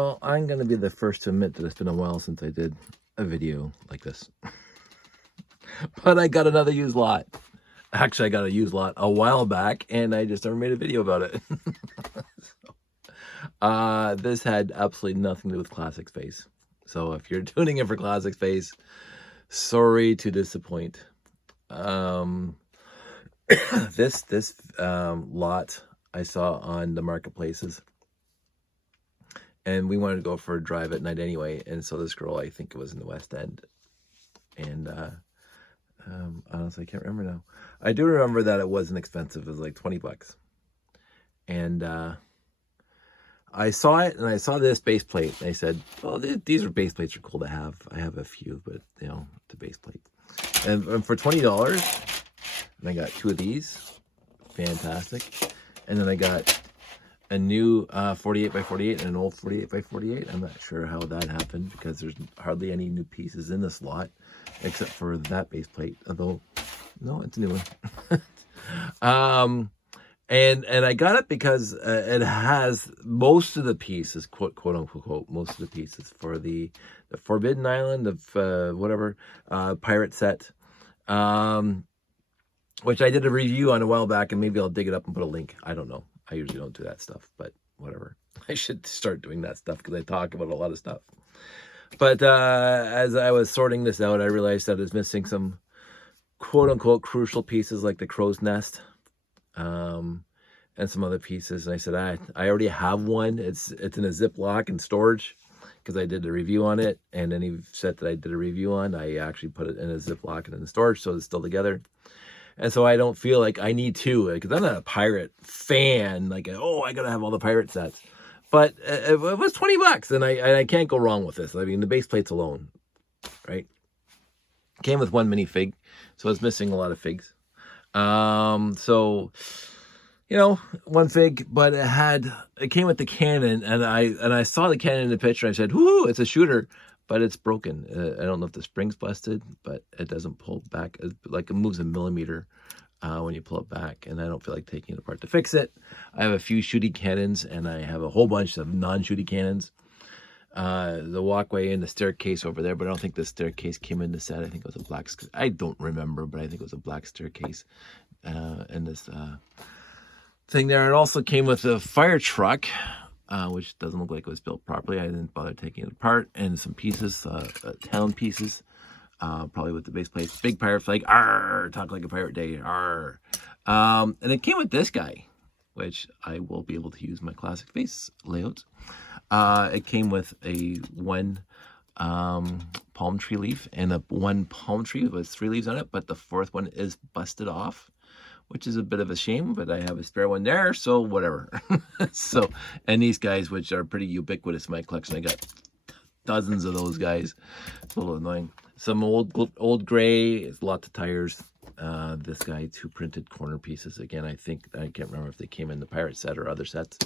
Well, I'm going to be the first to admit that it's been a while since I did a video like this. But I got another used lot. Actually, I got a used lot a while back, and I just never made a video about it. This had absolutely nothing to do with Classic Space. So if you're tuning in for Classic Space, sorry to disappoint. This lot I saw on the marketplaces, and we wanted to go for a drive at night anyway. And so this girl, I think it was in the West End, and honestly, I can't remember now. I do remember that it wasn't expensive. It was like 20 bucks. And I saw it, and I saw this base plate, and I said, well, these are base plates are cool to have. I have a few, but, you know, the base plate. And for $20, and I got 2 of these. Fantastic. And then I got a new 48 by 48 and an old 48 by 48. I'm not sure how that happened because there's hardly any new pieces in this lot except for that base plate. Although, no, it's a new one. And I got it because it has most of the pieces, quote unquote, most of the pieces for the Forbidden Island of whatever pirate set, which I did a review on a while back, and maybe I'll dig it up and put a link. I don't know. I usually don't do that stuff, but whatever. I should start doing that stuff because I talk about a lot of stuff. But as I was sorting this out, I realized that I was missing some quote-unquote crucial pieces like the crow's nest and some other pieces. And I said, I already have one. It's in a Ziploc and storage because I did a review on it. And any set that I did a review on, I actually put it in a Ziploc and in the storage so it's still together. And so I don't feel like I need to, because I'm not a pirate fan. Like, oh, I got to have all the pirate sets. But it was 20 bucks, and I can't go wrong with this. I mean, the base plates alone, right? Came with 1 minifig, so it's missing a lot of figs. So, you know, 1 fig, but it came with the cannon, and I saw the cannon in the picture, and I said, whoo, it's a shooter. But it's broken. I don't know if the spring's busted, but it doesn't pull back. Like, it moves a millimeter when you pull it back, and I don't feel like taking it apart to fix it. I have a few shooty cannons, and I have a whole bunch of non-shooty cannons. The walkway and the staircase over there, but I don't think the staircase came in the set. I think it was a black. I don't remember, but I think it was a black staircase. And this thing there. It also came with a fire truck. Which doesn't look like it was built properly. I didn't bother taking it apart. And some pieces, town pieces, probably with the base plate. Big pirate flag, arr, talk like a pirate day, arr. And it came with this guy, which I will be able to use my Classic Face layout. It came with a 1 palm tree leaf and a 1 palm tree with 3 leaves on it, but the 4th one is busted off, which is a bit of a shame, but I have a spare one there, so whatever. So, and these guys, which are pretty ubiquitous in my collection, I got dozens of those guys. It's a little annoying. Some old gray, lots of tires. This guy, 2 printed corner pieces. Again, I can't remember if they came in the pirate set or other sets,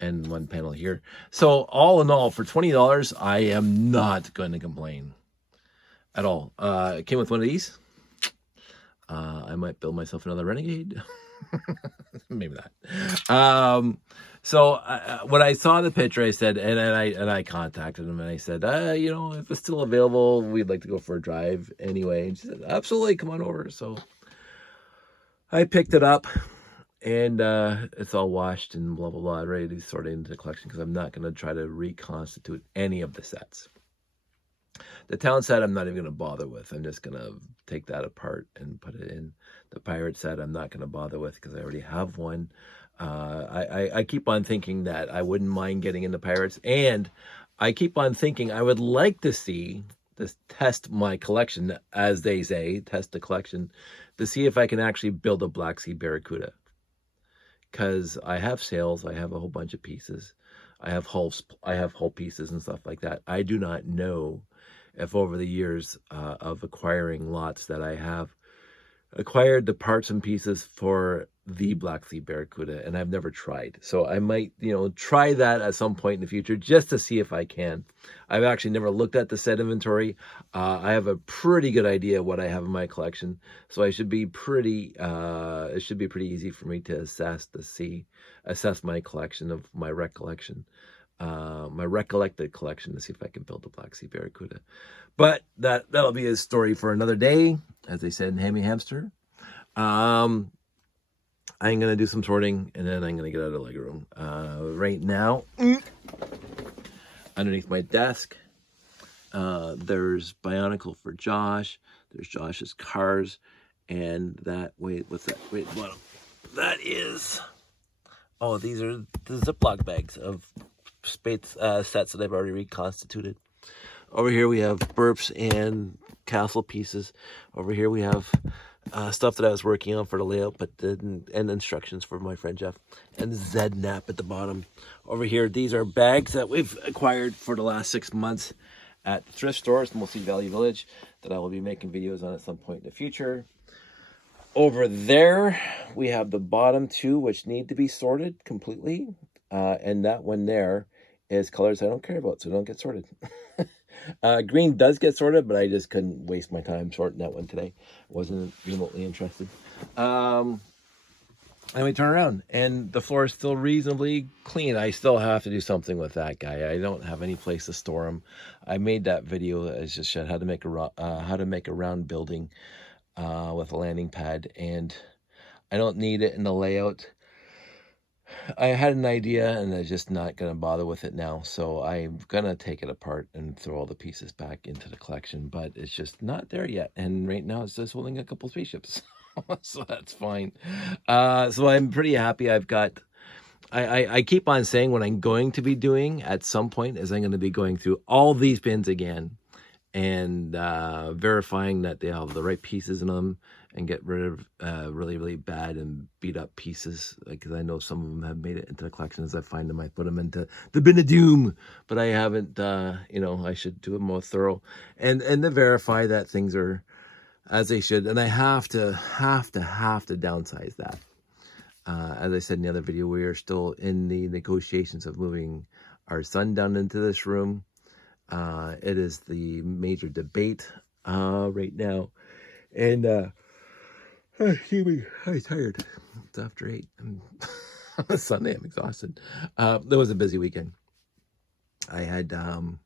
and 1 panel here. So all in all, for $20, I am not going to complain at all. It came with 1 of these. I might build myself another Renegade. Maybe not. So when I saw the picture, I said, and I contacted him, and I said, you know, if it's still available, we'd like to go for a drive anyway. And she said, absolutely, come on over. So I picked it up, and it's all washed and blah, blah, blah, ready to sort it into the collection because I'm not going to try to reconstitute any of the sets. The town set I'm not even going to bother with. I'm just going to take that apart and put it in. The pirate set I'm not going to bother with because I already have one. I keep on thinking that I wouldn't mind getting into pirates. And I keep on thinking I would like to see this, test my collection, as they say, test the collection, to see if I can actually build a Black Sea Barracuda. Because I have sails. I have a whole bunch of pieces. I have hulls. I have hull pieces and stuff like that. I do not know if over the years of acquiring lots that I have acquired the parts and pieces for the Black Sea Barracuda, and I've never tried. So I might, you know, try that at some point in the future just to see if I can. I've actually never looked at the set inventory. I have a pretty good idea what I have in my collection, so I should be pretty. It should be pretty easy for me to assess my collection of my rec collection. my recollected collection to see if I can build a Black Sea Barracuda. But that'll be a story for another day, as they said in Hammy Hamster. I'm going to do some sorting, and then I'm going to get out of the leg room. Right now, underneath my desk, there's Bionicle for Josh. There's Josh's cars. And that, wait, what's that? Wait, bottom. That is, oh, these are the Ziploc bags of spades sets that I've already reconstituted. Over here we have burps and castle pieces. Over here we have stuff that I was working on for the layout, but and instructions for my friend Jeff, and ZNAP at the bottom. Over here, these are bags that we've acquired for the last 6 months at thrift stores, mostly Valley Village, that I will be making videos on at some point in the future. Over there, we have the bottom two, which need to be sorted completely, and that one there is colors I don't care about, so don't get sorted. Green does get sorted, but I just couldn't waste my time sorting that one today. Wasn't remotely interested. And we turn around, and the floor is still reasonably clean. I still have to do something with that guy. I don't have any place to store him. I made that video as just how to make a round building with a landing pad, and I don't need it in the layout. I had an idea, and I'm just not going to bother with it now. So I'm going to take it apart and throw all the pieces back into the collection, but it's just not there yet. And right now it's just holding a couple spaceships. So that's fine. So I'm pretty happy. I keep on saying what I'm going to be doing at some point is I'm going to be going through all these bins again and verifying that they have the right pieces in them, and get rid of really, really bad and beat up pieces, because I know some of them have made it into the collection. As I find them, I put them into the bin of doom, but I haven't, I should do it more thorough and to verify that things are as they should. And I have to downsize that. As I said in the other video, we are still in the negotiations of moving our son down into this room. It is the major debate right now, and I'm tired. It's after 8. Sunday, I'm exhausted. It was a busy weekend. I had gone.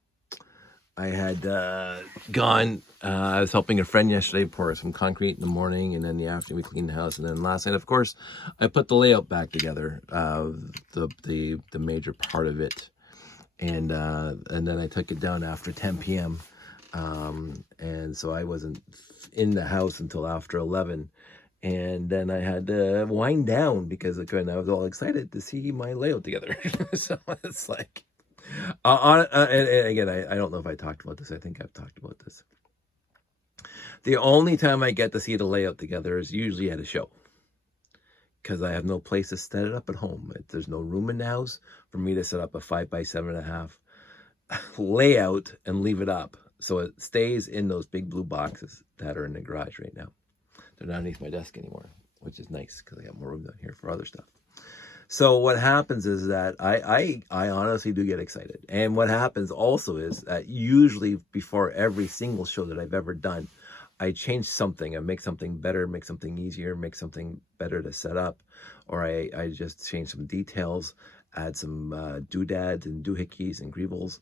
I was helping a friend yesterday pour some concrete in the morning, and then in the afternoon we cleaned the house, and then last night, of course, I put the layout back together, the major part of it, and then I took it down after 10 p.m. And so I wasn't in the house until after 11. And then I had to wind down because I was all excited to see my layout together. So it's like, and again, I don't know if I talked about this. I think I've talked about this. The only time I get to see the layout together is usually at a show, because I have no place to set it up at home. There's no room in the house for me to set up a 5x7.5 layout and leave it up. So it stays in those big blue boxes that are in the garage right now. They're not underneath my desk anymore, which is nice because I got more room down here for other stuff. So what happens is that I honestly do get excited. And what happens also is that usually before every single show that I've ever done, I change something. I make something better, make something easier, make something better to set up. Or I just change some details, add some doodads and doohickeys and greebles.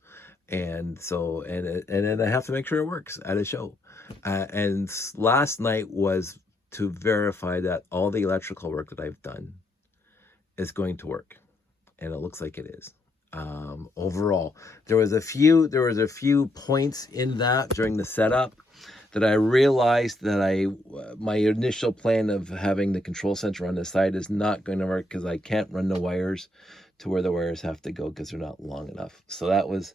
And so, and then I have to make sure it works at a show. And last night was to verify that all the electrical work that I've done is going to work, and it looks like it is. Overall, there was a few points in that during the setup that I realized that my initial plan of having the control center on the side is not going to work, because I can't run the wires to where the wires have to go because they're not long enough. So that was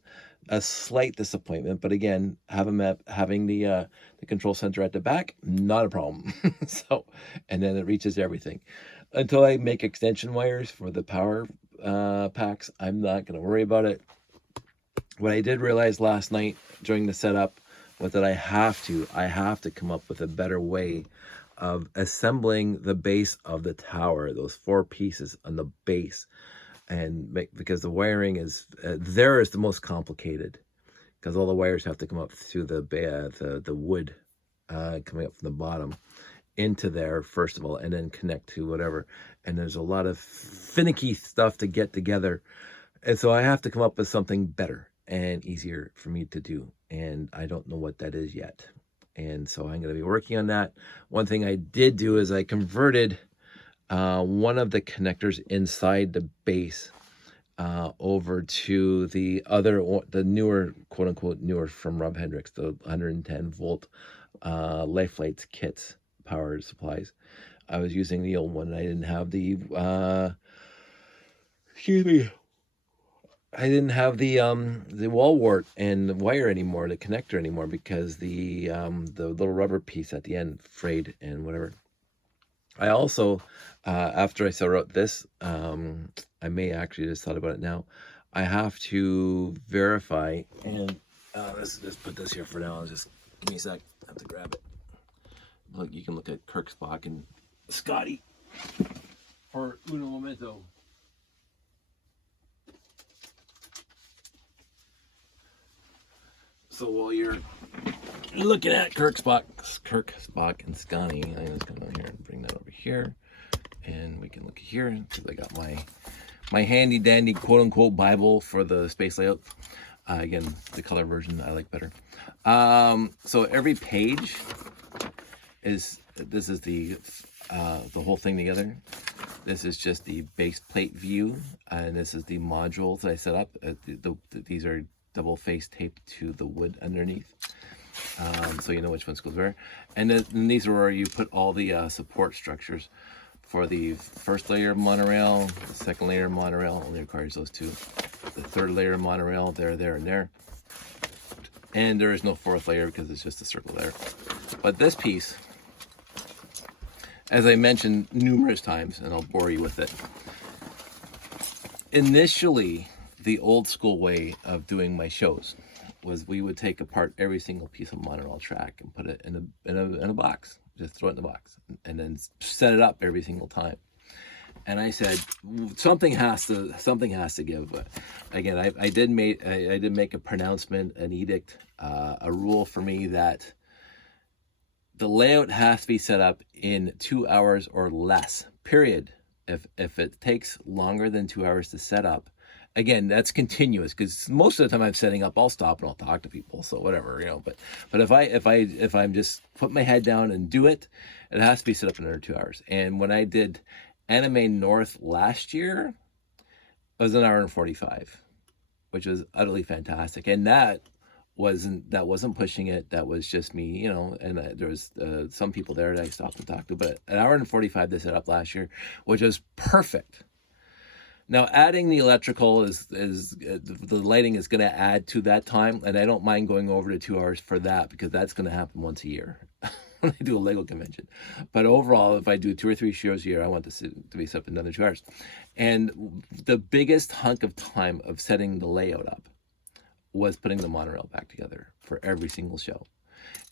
a slight disappointment, but again, having the control center at the back, not a problem. So, and then it reaches everything. Until I make extension wires for the power packs, I'm not going to worry about it. What I did realize last night during the setup was that I have to come up with a better way of assembling the base of the tower, those 4 pieces on the base. And because the wiring is there is the most complicated, because all the wires have to come up through the wood coming up from the bottom into there first of all, and then connect to whatever. And there's a lot of finicky stuff to get together, And so I have to come up with something better and easier for me to do. And I don't know what that is yet. And so I'm going to be working on that. One thing I did do is I converted one of the connectors inside the base over to the newer, quote unquote, newer from Rob Hendricks, the 110 volt Lifelines kits power supplies. I was using the old one. I didn't have the excuse me. I didn't have the wall wart and the wire anymore, the connector anymore, because the little rubber piece at the end frayed and whatever. I also, after I wrote this, I may actually just thought about it now. I have to verify, and let's just put this here for now. Just give me a sec. I have to grab it. Look, you can look at Kirk, Spock, and Scotty for uno momento. So while you're looking at Kirk, Spock, and Scotty, I'm just come down here and bring that over here, and we can look here because I got my handy dandy quote unquote Bible for the space layout. Again, the color version I like better. So every page is the whole thing together. This is just the base plate view, and this is the modules that I set up. These are double face taped to the wood underneath, so you know which ones goes where. And then these are where you put all the support structures for the first layer of monorail, the second layer of monorail only requires those two, the third layer of monorail there, and there, and there is no fourth layer because it's just a circle there. But this piece, as I mentioned numerous times, and I'll bore you with it, initially the old school way of doing my shows was we would take apart every single piece of monorail track and put it in a box, just throw it in the box, and then set it up every single time. And I said something has to give. But again, I did make a pronouncement, an edict, a rule for me that the layout has to be set up in 2 hours or less. Period. If it takes longer than 2 hours to set up, again, that's continuous, because most of the time I'm setting up, I'll stop and I'll talk to people, so whatever, you know. But if I'm just put my head down and do it, it has to be set up in under 2 hours. And when I did Anime North last year, it was 1 hour and 45, which was utterly fantastic. And that wasn't pushing it. That was just me, you know. And there was some people there that I stopped and talked to. But 1 hour and 45 they set up last year, which was perfect. Now, adding the electrical is the lighting is going to add to that time, and I don't mind going over to 2 hours for that, because that's going to happen once a year when I do a Lego convention. But overall, if I do 2 or 3 shows a year, I want this to be set up in another 2 hours. And the biggest hunk of time of setting the layout up was putting the monorail back together for every single show.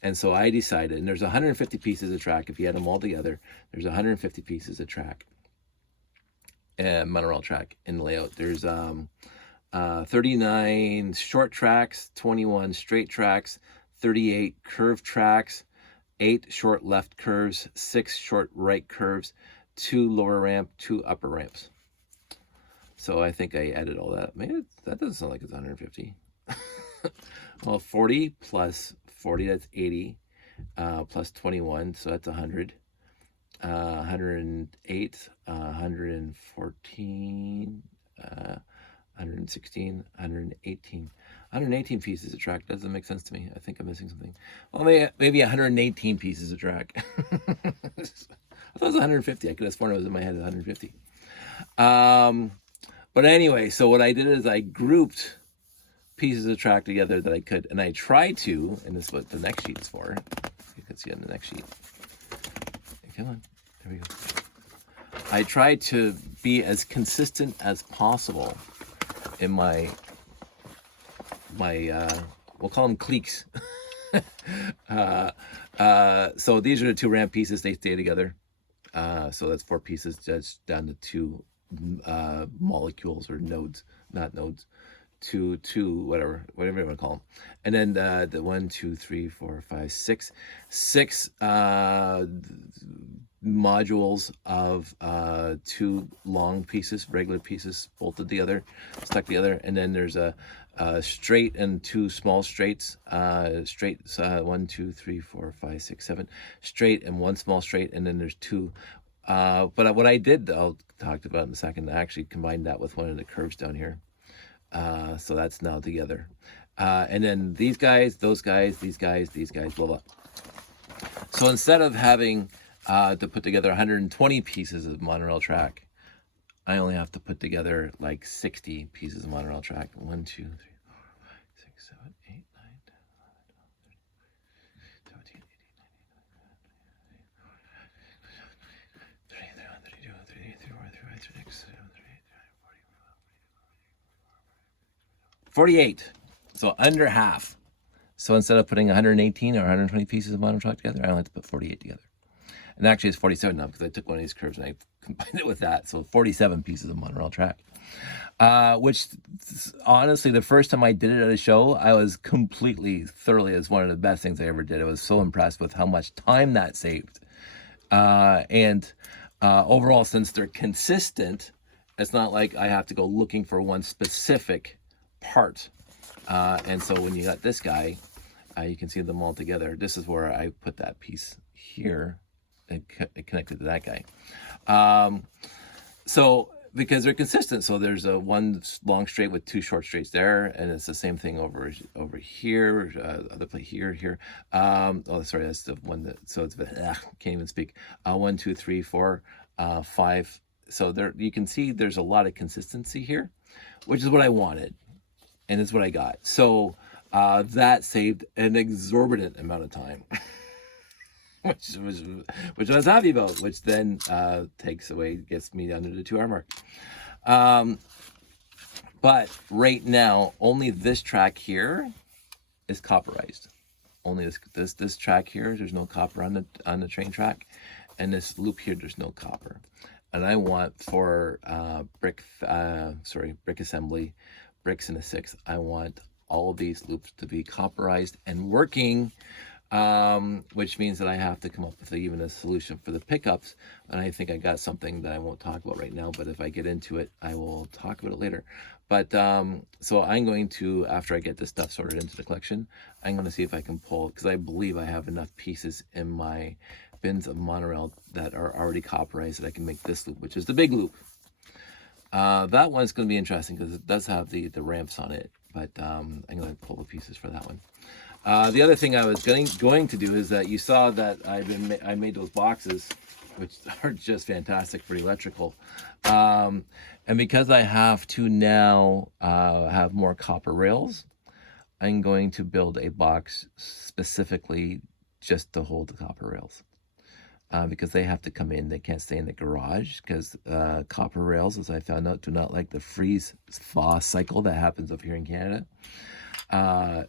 And so I decided, and there's 150 pieces of track. If you add them all together, there's 150 pieces of track. Monorail track in the layout. There's 39 short tracks, 21 straight tracks, 38 curved tracks, 8 short left curves, 6 short right curves, 2 lower ramp, 2 upper ramps. So I think I added all that. Maybe that doesn't sound like it's 150. Well, 40 plus 40, that's 80, plus 21, so that's 100. 108, 114, 116, 118 pieces of track. Doesn't make sense to me. I think I'm missing something. Well, maybe 118 pieces of track. I thought it was 150. I could have sworn it was in my head 150. But anyway, so what I did is I grouped pieces of track together that I could, and I tried to, and this is what the next sheet's for. You can see on the next sheet. Come on. There we go. I tried to be as consistent as possible in my we'll call them cliques. So these are the 2 ramp pieces. They stay together. So that's 4 pieces, just down to 2 molecules or nodes, not nodes, two, whatever you want to call them. And then the 1, 2, 3, 4, 5, 6 modules of 2 long pieces, regular pieces, bolted together, stuck together. And then there's a straight and 2 small straights, 1, 2, 3, 4, 5, 6, 7 straight and 1 small straight. And then there's 2. But what I did, I'll talk about in a second, I actually combined that with one of the curves down here. So that's now together. And then these guys, those guys, these guys, blah, blah. So instead of having to put together 120 pieces of monorail track, I only have to put together like 60 pieces of monorail track. 1, 2, 3, 4, 5, 6, 7, 8, 9, 10, 11, 12, 13, 14, 15, 16, 17, 18, 19, 20, 21, 22, 23, 24, 25, 26, 48. So under half. So instead of putting 118 or 120 pieces of monorail track together, I only have to put 48 together. And actually it's 47 now because I took one of these curves and I combined it with that. So 47 pieces of monorail track. Which honestly, the first time I did it at a show, I was thoroughly, as one of the best things I ever did. I was so impressed with how much time that saved. And overall, since they're consistent, it's not like I have to go looking for one specific part. And so when you got this guy, you can see them all together. This is where I put that piece here and it connected to that guy. So because they're consistent, so there's a 1 long straight with 2 short straights there, and it's the same thing over here, other plate here. Oh, sorry, that's the one that, so it's can't even speak. 1, 2, 3, 4, 5. So there you can see there's a lot of consistency here, which is what I wanted. And it's what I got. So that saved an exorbitant amount of time, which I was happy about, which then gets me under the 2-hour mark. But right now, only this track here is copperized. Only this track here, there's no copper on the train track, and this loop here, there's no copper. And I want for brick assembly, bricks in a 6, I want all of these loops to be copperized and working, which means that I have to come up with even a solution for the pickups. And I think I got something that I won't talk about right now, but if I get into it, I will talk about it later. But so I'm going to, after I get this stuff sorted into the collection, I'm going to see if I can pull, because I believe I have enough pieces in my bins of monorail that are already copperized that I can make this loop, which is the big loop. That one's going to be interesting because it does have the ramps on it, but I'm going to pull the pieces for that one. The other thing I was going to do is that you saw that I made those boxes, which are just fantastic for electrical. And because I have to now have more copper rails, I'm going to build a box specifically just to hold the copper rails. Because they have to come in, they can't stay in the garage, because copper rails, as I found out, do not like the freeze-thaw cycle that happens up here in Canada.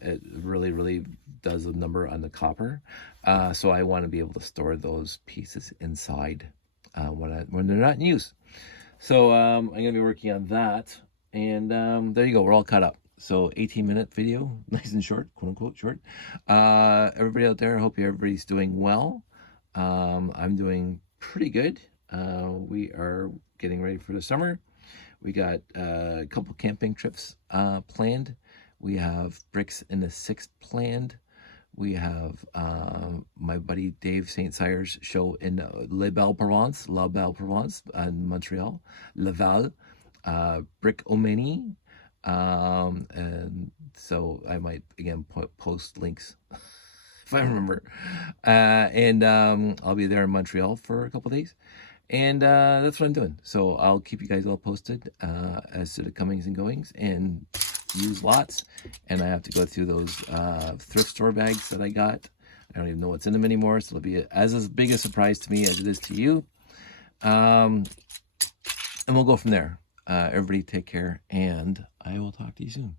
It really does a number on the copper. So I want to be able to store those pieces inside when they're not in use. So I'm going to be working on that. And there you go, we're all caught up. So 18-minute video, nice and short, quote unquote short. Everybody out there, I hope everybody's doing well. I'm doing pretty good. We are getting ready for the summer. We got a couple camping trips planned. We have bricks in the 6th planned. We have my buddy Dave St. Cyre's show in La Belle Provence in Montreal, Laval, Brick Omeni. And so I might again post links if I remember. And I'll be there in Montreal for a couple days. And that's what I'm doing. So I'll keep you guys all posted as to the comings and goings, and use lots. And I have to go through those thrift store bags that I got. I don't even know what's in them anymore, so it'll be as big a surprise to me as it is to you. And we'll go from there. Everybody take care, and I will talk to you soon.